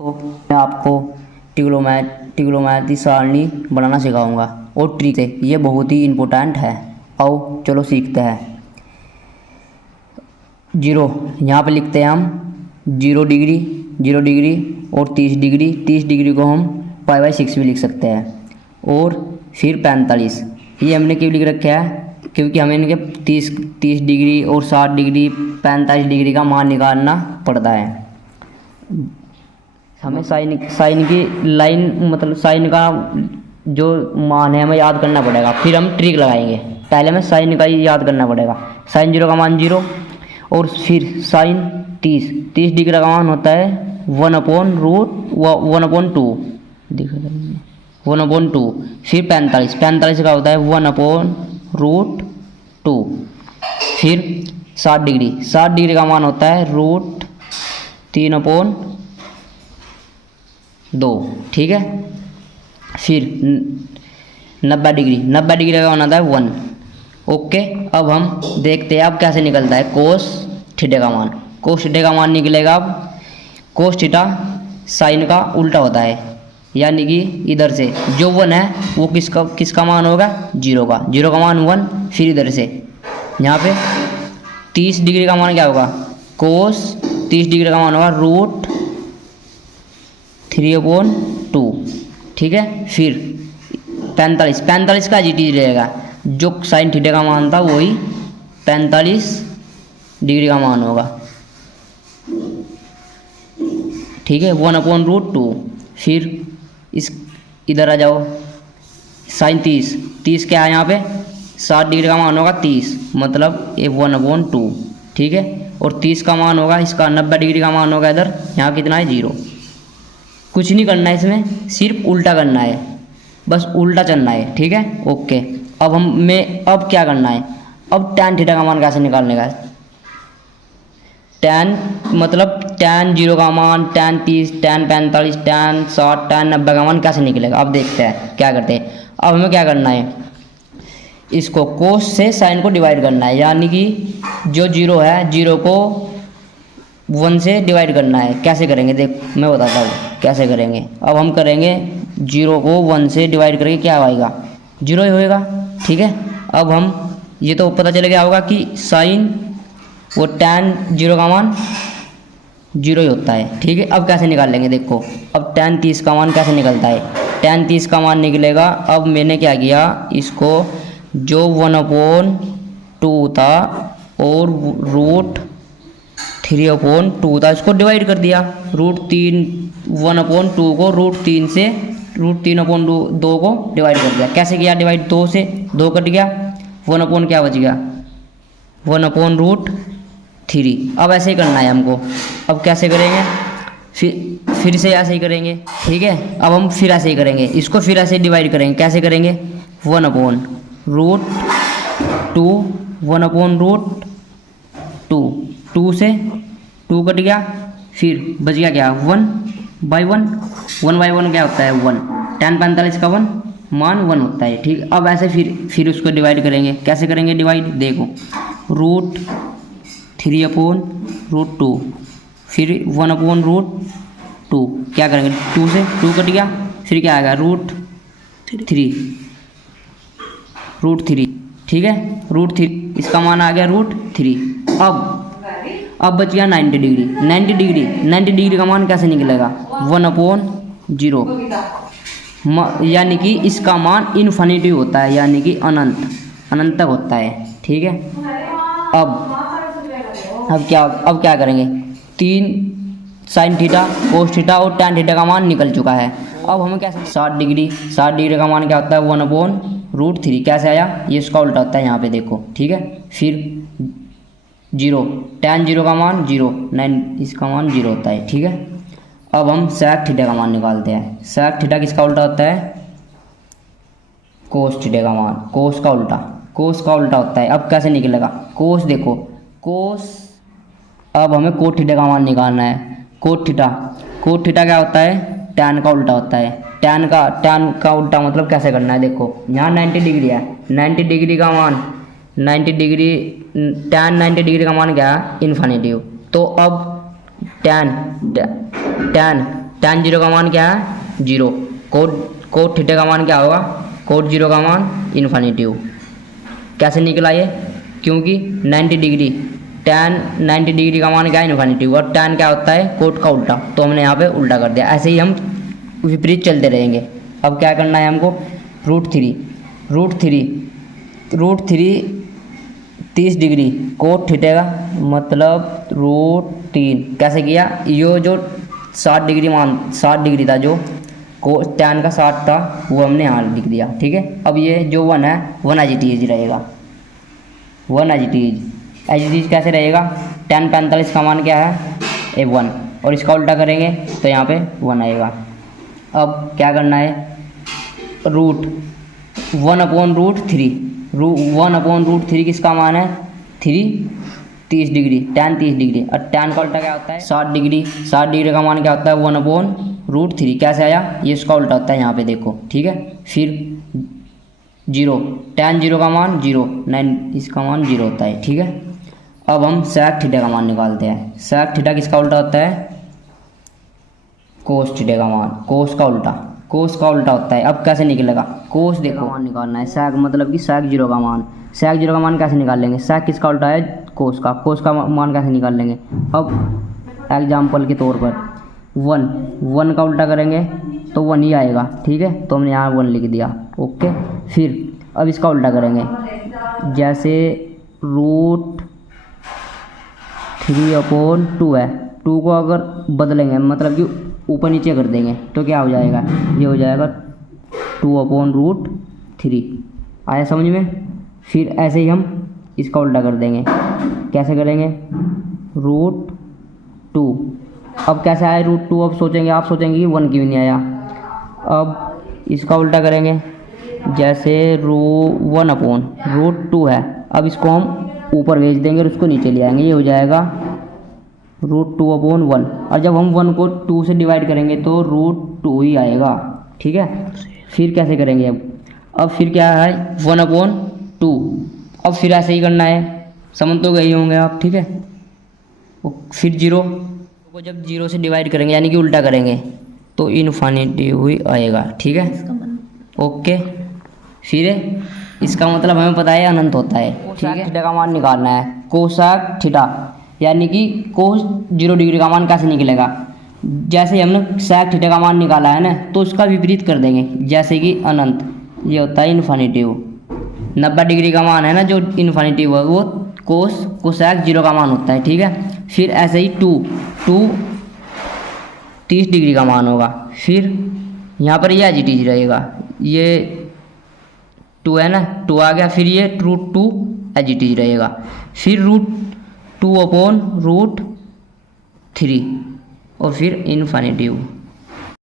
तो मैं आपको ट्रिग्नोमेट्री सारणी बनाना सिखाऊंगा और ट्रिक से ये बहुत ही इम्पोर्टेंट है। आओ चलो सीखते हैं। जीरो यहाँ पे लिखते हैं हम 0 डिग्री और 30 डिग्री को हम π/6 भी लिख सकते हैं। और फिर 45 ये हमने क्यों लिख रखा है, क्योंकि हमें इनके 30 डिग्री और 60 डिग्री 45 डिग्री का मान निकालना पड़ता है। हमें साइन की लाइन मतलब साइन का जो मान है हमें याद करना पड़ेगा, फिर हम ट्रिक लगाएंगे। पहले हमें साइन का ही याद करना पड़ेगा। साइन 0 का मान 0 और फिर साइन 30 डिग्री का मान होता है 1/√1/2 1/2। फिर 45 का होता है 1/√2। फिर 60 डिग्री का मान होता है √3/2। ठीक है। फिर 90 डिग्री का मान आता है 1। ओके, अब हम देखते हैं अब कैसे निकलता है कोस थीटा का मान। कोस थीटा का मान निकलेगा अब कोस थीटा साइन का उल्टा होता है, यानी कि इधर से जो 1 है वो किसका मान होगा 0 का मान 1। फिर इधर से यहाँ पे 30 डिग्री का मान क्या होगा, कोस 30 डिग्री का मान होगा √3/2। ठीक है। फिर 45 का GT रहेगा, जो साइन थीटा का मान था वही 45 डिग्री का मान होगा। ठीक है, 1/√2। फिर इस इधर आ जाओ, साइन 30 क्या है यहाँ पे 60 डिग्री का मान होगा 30, मतलब ये 1/2। ठीक है। और 30 का मान होगा इसका 90 डिग्री का मान होगा इधर, यहाँ कितना है 0। कुछ नहीं करना है इसमें, सिर्फ उल्टा करना है, बस उल्टा चलना है। ठीक है। ओके, अब क्या करना है, अब tan थीटा का मान कैसे निकालने का है। tan मतलब tan 0 का मान, tan 30, tan 45, tan 60, tan 90 का मान कैसे निकलेगा। अब देखते हैं क्या करते हैं। अब हमें क्या करना है, इसको कोस से साइन को डिवाइड करना है, यानी कि जो 0 है 0 को 1 से डिवाइड करना है। कैसे करेंगे देख मैं बताता हूँ कैसे करेंगे। अब हम करेंगे 0 को 1 से डिवाइड करके क्या आएगा 0 ही होएगा। ठीक है। अब हम ये तो पता चल गया होगा कि साइन वो tan 0 का मान 0 ही होता है। ठीक है। अब कैसे निकाल लेंगे देखो, अब tan 30 का मान कैसे निकलता है। tan 30 का मान निकलेगा, अब मैंने क्या किया, इसको जो 1/2 था और √3/2 था इसको डिवाइड कर दिया। 1/2 को √3 से √3/2 को डिवाइड कर दिया। कैसे किया डिवाइड, 2 से 2 कट गया, 1/ क्या बच गया 1/√3। अब ऐसे ही करना है हमको। अब कैसे करेंगे, फिर से ऐसे ही करेंगे। ठीक है। अब हम फिर ऐसे ही करेंगे, इसको फिर ऐसे डिवाइड करेंगे। कैसे करेंगे 1/√2 2 से 2 कट गया, फिर बच गया क्या 1/1 क्या होता है 1। tan 45 का 1 मान 1 होता है। ठीक। अब ऐसे फिर उसको डिवाइड करेंगे। कैसे करेंगे डिवाइड, देखो √3/√2 फिर 1/√2 क्या करेंगे 2 से 2 कट गया, फिर क्या आएगा √3। ठीक है, √3 इसका मान आ गया √3। अब बच गया 90 डिग्री का मान कैसे निकलेगा 1/0, यानी कि इसका मान इन्फिनिटी होता है, यानी कि अनंत तक होता है। ठीक है। अब क्या करेंगे, 3 साइन थीटा कोस थीटा और tan थीटा का मान निकल चुका है। अब हमें कैसे 60 डिग्री का मान क्या होता है 1/√3। कैसे आया, ये इसका उल्टा होता है यहाँ पे देखो। ठीक है। फिर 0 tan 0 का मान 0, 9 इसका मान 0 होता है। ठीक है। अब हम sec थीटा का मान निकालते हैं। sec थीटा किसका उल्टा होता है कोस थीटा का मान, कोस का उल्टा होता है। अब कैसे निकलेगा कोस, देखो कोस, अब हमें कोट थीटा का मान निकालना है। कोट थीटा क्या होता है tan का उल्टा होता है। tan का उल्टा मतलब कैसे करना है, देखो यहाँ 90 डिग्री है, 90 डिग्री का मान 90 डिग्री tan 90 डिग्री का मान क्या है इन्फिनिटी। तो अब tan tan जीरो का मान क्या है 0, कोट थीटा का मान क्या होगा, कोट जीरो का मान इन्फिनिटिव। कैसे निकला ये, क्योंकि 90 डिग्री tan 90 डिग्री का मान क्या है इन्फिनिटिव, और tan क्या होता है कोट का उल्टा, तो हमने यहाँ पे उल्टा कर दिया। ऐसे ही हम विपरीत चलते रहेंगे। अब क्या करना है हमको, root three 30 degree cot theta का मतलब √3। कैसे किया, यो जो 60 डिग्री था, जो tan का 60 था, वो हमने यहाँ लिख दिया। ठीक है, अब ये जो 1 है 1 एज इट इज रहेगा, 1 एज इट इज कैसे रहेगा, tan 45 का मान क्या है 1, और इसका उल्टा करेंगे तो यहाँ पे 1 आएगा। अब क्या करना है, रूट 1/√3, 1/√3 किसका मान है 30 डिग्री, tan 30 डिग्री, और tan का उल्टा क्या होता है 60 डिग्री, 60 डिग्री का मान क्या होता है 1/√3। कैसे आया, ये इसका उल्टा होता है यहाँ पे देखो। ठीक है, फिर 0, tan 0 का मान 0, 9 इसका मान 0 होता है। ठीक है, अब हम sec थीटा का मान निकालते हैं। sec थीटा किसका उल्टा होता है, cos थीटा का मान, cos का उल्टा होता है। अब कैसे निकलेगा, cos देखो मान निकालना है, sec मतलब कि sec 0 का मान, sec 0 का मान कैसे निकाल लेंगे, sec किसका उल्टा है cos का मान कैसे निकाल लेंगे। अब एग्जाम्पल के तौर पर 1 का उल्टा करेंगे तो 1 ही आएगा। ठीक है, तो हमने यहाँ 1 लिख दिया। ओके, फिर अब इसका उल्टा करेंगे, जैसे √3/2 है, 2 को अगर बदलेंगे मतलब कि ऊपर नीचे कर देंगे तो क्या हो जाएगा, ये हो जाएगा 2/√3। आया समझ में। फिर ऐसे ही हम इसका उल्टा कर देंगे, कैसे करेंगे, √2। अब कैसे आया √2, अब सोचेंगे, आप सोचेंगे कि 1 क्यों नहीं आया। अब इसका उल्टा करेंगे, जैसे 1/√2 है, अब इसको हम ऊपर भेज देंगे और उसको नीचे ले आएंगे, ये हो जाएगा √2/1। और जब हम 1 को 2 से डिवाइड करेंगे तो √2 ही आएगा। ठीक है, फिर कैसे करेंगे, अब फिर क्या है 1/2। अब फिर ऐसे ही करना है, समझ तो गए होंगे आप। ठीक है, फिर 0 को जब 0 से डिवाइड करेंगे यानी कि उल्टा करेंगे तो इन्फिनिटिव ही आएगा। ठीक है, ओके, फिर इसका मतलब हमें पता है अनंत होता है। ठीक है, थीटा का मान निकालना है, कोसेक थीटा यानी कि cos 0 डिग्री का मान कैसे निकलेगा, जैसे हमने sec थीटा का मान निकाला है ना, तो उसका विपरीत कर देंगे, जैसे कि अनंत, ये होता है इन्फिनिटिव। 90 डिग्री का मान है ना जो इन्फिनिटिव है, वो कोसेक 0 का मान होता है। ठीक है, फिर ऐसे ही 2 30 डिग्री का मान होगा, फिर यहाँ पर ये एज इट इज रहेगा, ये 2 है ना, 2 आ गया, फिर ये √2 एज इट इज रहेगा, फिर √2/√3 और फिर इन्फिनिटिव।